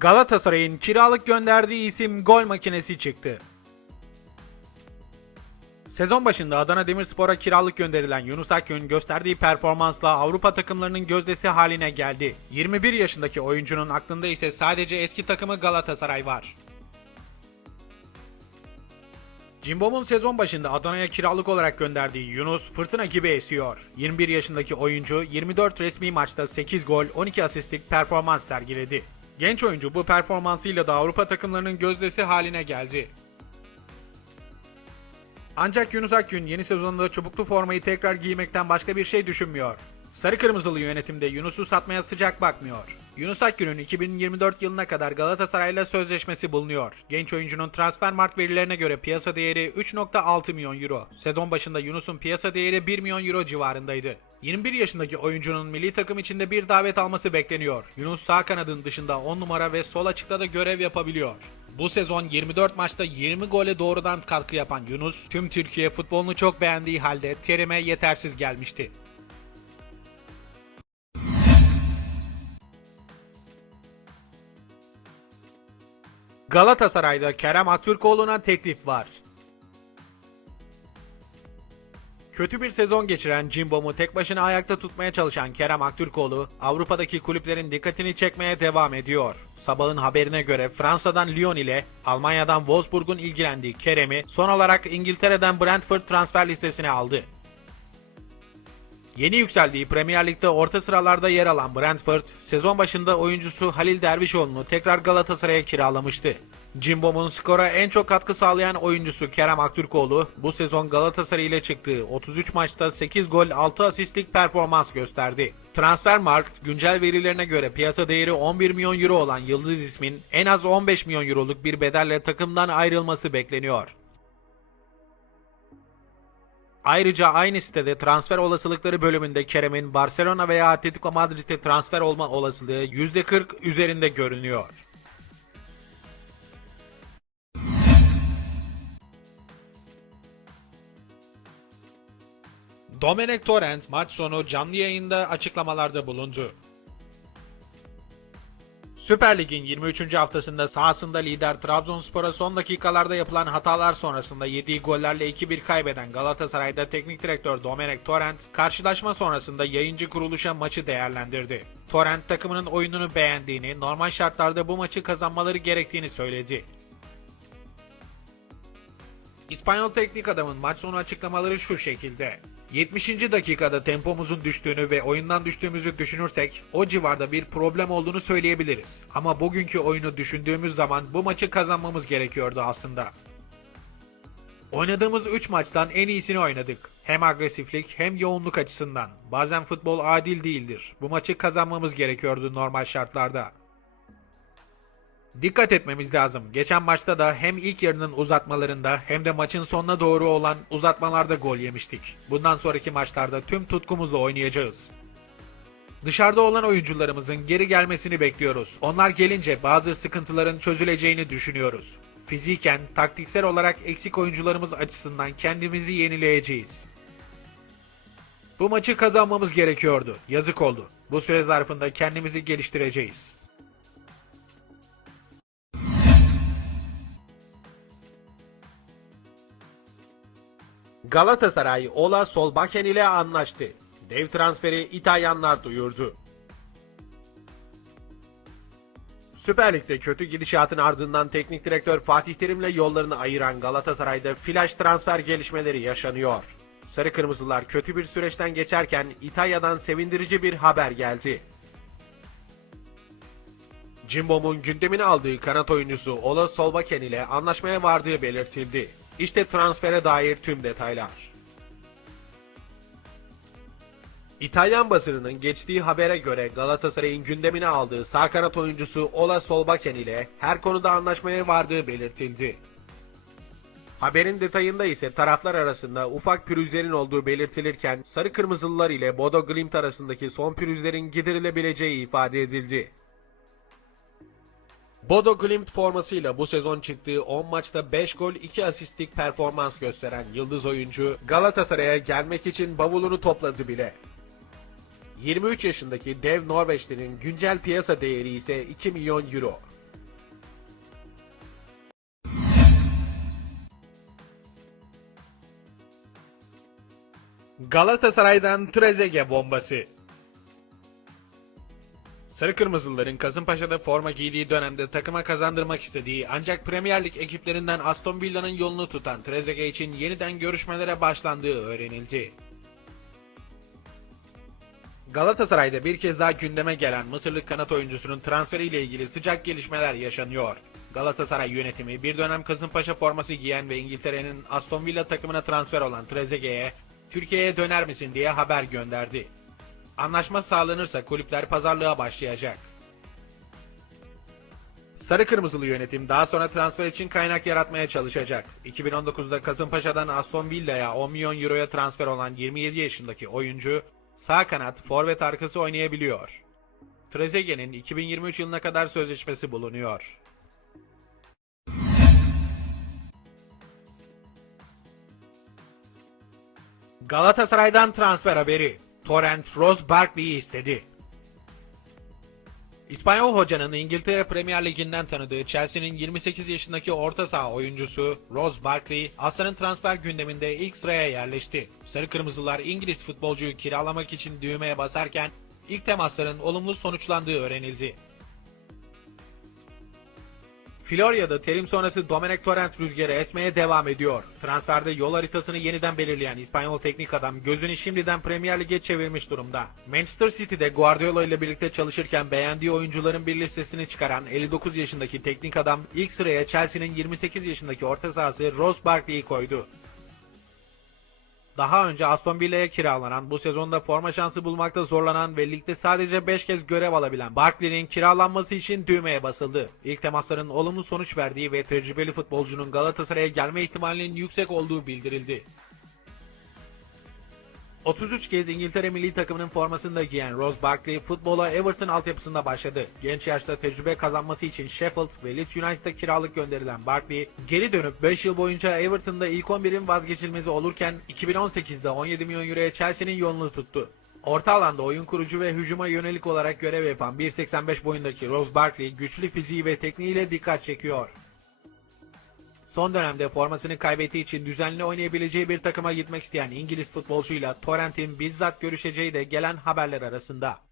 Galatasaray'ın kiralık gönderdiği isim gol makinesi çıktı. Sezon başında Adana Demirspor'a kiralık gönderilen Yunus Akgün gösterdiği performansla Avrupa takımlarının gözdesi haline geldi. 21 yaşındaki oyuncunun aklında ise sadece eski takımı Galatasaray var. Cimbom'un sezon başında Adana'ya kiralık olarak gönderdiği Yunus fırtına gibi esiyor. 21 yaşındaki oyuncu 24 resmi maçta 8 gol 12 asistlik performans sergiledi. Genç oyuncu bu performansıyla da Avrupa takımlarının gözdesi haline geldi. Ancak Yunus Akgün yeni sezonda çubuklu formayı tekrar giymekten başka bir şey düşünmüyor. Sarı Kırmızılı yönetimde Yunus'u satmaya sıcak bakmıyor. Yunus Akgün'ün 2024 yılına kadar Galatasaray'la sözleşmesi bulunuyor. Genç oyuncunun Transfermarkt verilerine göre piyasa değeri 3.6 milyon euro. Sezon başında Yunus'un piyasa değeri 1 milyon euro civarındaydı. 21 yaşındaki oyuncunun milli takım içinde bir davet alması bekleniyor. Yunus sağ kanadın dışında 10 numara ve sol açıkta da görev yapabiliyor. Bu sezon 24 maçta 20 gole doğrudan katkı yapan Yunus, tüm Türkiye futbolunu çok beğendiği halde terime yetersiz gelmişti. Galatasaray'da Kerem Aktürkoğlu'na teklif var. Kötü bir sezon geçiren Cimbom'u tek başına ayakta tutmaya çalışan Kerem Aktürkoğlu, Avrupa'daki kulüplerin dikkatini çekmeye devam ediyor. Sabahın haberine göre Fransa'dan Lyon ile Almanya'dan Wolfsburg'un ilgilendiği Kerem'i son olarak İngiltere'den Brentford transfer listesine aldı. Yeni yükseldiği Premier Lig'de orta sıralarda yer alan Brentford, sezon başında oyuncusu Halil Dervişoğlu'nu tekrar Galatasaray'a kiralamıştı. Cimbom'un skora en çok katkı sağlayan oyuncusu Kerem Aktürkoğlu, bu sezon Galatasaray ile çıktığı 33 maçta 8 gol 6 asistlik performans gösterdi. Transfermarkt güncel verilerine göre piyasa değeri 11 milyon euro olan Yıldız ismin en az 15 milyon euroluk bir bedelle takımdan ayrılması bekleniyor. Ayrıca aynı sitede transfer olasılıkları bölümünde Kerem'in Barcelona veya Atletico Madrid'e transfer olma olasılığı %40 üzerinde görünüyor. Domenech Torrent maç sonu canlı yayında açıklamalarda bulundu. Süper Lig'in 23. haftasında sahasında lider Trabzonspor'a son dakikalarda yapılan hatalar sonrasında yediği gollerle 2-1 kaybeden Galatasaray'da teknik direktör Domenech Torrent, karşılaşma sonrasında yayıncı kuruluşa maçı değerlendirdi. Torrent takımının oyununu beğendiğini, normal şartlarda bu maçı kazanmaları gerektiğini söyledi. İspanyol teknik adamın maç sonu açıklamaları şu şekilde. 70. dakikada tempomuzun düştüğünü ve oyundan düştüğümüzü düşünürsek o civarda bir problem olduğunu söyleyebiliriz. Ama bugünkü oyunu düşündüğümüz zaman bu maçı kazanmamız gerekiyordu aslında. Oynadığımız 3 maçtan en iyisini oynadık. Hem agresiflik hem yoğunluk açısından. Bazen futbol adil değildir. Bu maçı kazanmamız gerekiyordu normal şartlarda. Dikkat etmemiz lazım. Geçen maçta da hem ilk yarının uzatmalarında hem de maçın sonuna doğru olan uzatmalarda gol yemiştik. Bundan sonraki maçlarda tüm tutkumuzla oynayacağız. Dışarıda olan oyuncularımızın geri gelmesini bekliyoruz. Onlar gelince bazı sıkıntıların çözüleceğini düşünüyoruz. Fiziken, taktiksel olarak eksik oyuncularımız açısından kendimizi yenileyeceğiz. Bu maçı kazanmamız gerekiyordu. Yazık oldu. Bu süre zarfında kendimizi geliştireceğiz. Galatasaray Ola Solbakken ile anlaştı. Dev transferi İtalyanlar duyurdu. Süper Lig'de kötü gidişatın ardından teknik direktör Fatih Terim'le yollarını ayıran Galatasaray'da flash transfer gelişmeleri yaşanıyor. Sarı Kırmızılar kötü bir süreçten geçerken İtalya'dan sevindirici bir haber geldi. Cimbom'un gündemine aldığı kanat oyuncusu Ola Solbakken ile anlaşmaya vardığı belirtildi. İşte transfere dair tüm detaylar. İtalyan basınının geçtiği habere göre Galatasaray'ın gündemine aldığı sağ kanat oyuncusu Ola Solbakken ile her konuda anlaşmaya vardığı belirtildi. Haberin detayında ise taraflar arasında ufak pürüzlerin olduğu belirtilirken Sarı Kırmızılılar ile Bodo Glimt arasındaki son pürüzlerin giderilebileceği ifade edildi. Bodo Glimt formasıyla bu sezon çıktığı 10 maçta 5 gol 2 asistlik performans gösteren yıldız oyuncu Galatasaray'a gelmek için bavulunu topladı bile. 23 yaşındaki dev Norveçli'nin güncel piyasa değeri ise 2 milyon euro. Galatasaray'dan Trezeguet bombası Sarı Kırmızılıların Kasımpaşa'da forma giydiği dönemde takıma kazandırmak istediği ancak Premier Lig ekiplerinden Aston Villa'nın yolunu tutan Trezeguet için yeniden görüşmelere başlandığı öğrenildi. Galatasaray'da bir kez daha gündeme gelen Mısırlı kanat oyuncusunun transferiyle ilgili sıcak gelişmeler yaşanıyor. Galatasaray yönetimi bir dönem Kasımpaşa forması giyen ve İngiltere'nin Aston Villa takımına transfer olan Trezeguet'e Türkiye'ye döner misin diye haber gönderdi. Anlaşma sağlanırsa kulüpler pazarlığa başlayacak. Sarı Kırmızılı yönetim daha sonra transfer için kaynak yaratmaya çalışacak. 2019'da Kasımpaşa'dan Aston Villa'ya 10 milyon euroya transfer olan 27 yaşındaki oyuncu sağ kanat forvet arkası oynayabiliyor. Trezeguet'in 2023 yılına kadar sözleşmesi bulunuyor. Galatasaray'dan transfer haberi. Torrent Ross Barkley'i istedi. İspanyol hocanın İngiltere Premier Ligi'nden tanıdığı Chelsea'nin 28 yaşındaki orta saha oyuncusu Ross Barkley, Aslan'ın transfer gündeminde ilk sıraya yerleşti. Sarı Kırmızılar İngiliz futbolcuyu kiralamak için düğmeye basarken ilk temasların olumlu sonuçlandığı öğrenildi. Florya'da terim sonrası Domenech Torrent rüzgarı esmeye devam ediyor. Transferde yol haritasını yeniden belirleyen İspanyol teknik adam gözünü şimdiden Premier Lig'e çevirmiş durumda. Manchester City'de Guardiola ile birlikte çalışırken beğendiği oyuncuların bir listesini çıkaran 59 yaşındaki teknik adam ilk sıraya Chelsea'nin 28 yaşındaki orta sahası Ross Barkley'i koydu. Daha önce Aston Villa'ya kiralanan, bu sezonda forma şansı bulmakta zorlanan ve ligde sadece 5 kez görev alabilen Barkley'nin kiralanması için düğmeye basıldı. İlk temasların olumlu sonuç verdiği ve tecrübeli futbolcunun Galatasaray'a gelme ihtimalinin yüksek olduğu bildirildi. 33 kez İngiltere milli takımının formasını da giyen Ross Barkley futbola Everton altyapısında başladı. Genç yaşta tecrübe kazanması için Sheffield ve Leeds United'a kiralık gönderilen Barkley, geri dönüp 5 yıl boyunca Everton'da ilk 11'in vazgeçilmezi olurken 2018'de 17 milyon euroya Chelsea'nin yolunu tuttu. Orta alanda oyun kurucu ve hücuma yönelik olarak görev yapan 1.85 boyundaki Ross Barkley güçlü fiziği ve tekniğiyle dikkat çekiyor. Son dönemde formasını kaybettiği için düzenli oynayabileceği bir takıma gitmek isteyen İngiliz futbolcuyla Torrent'in bizzat görüşeceği de gelen haberler arasında.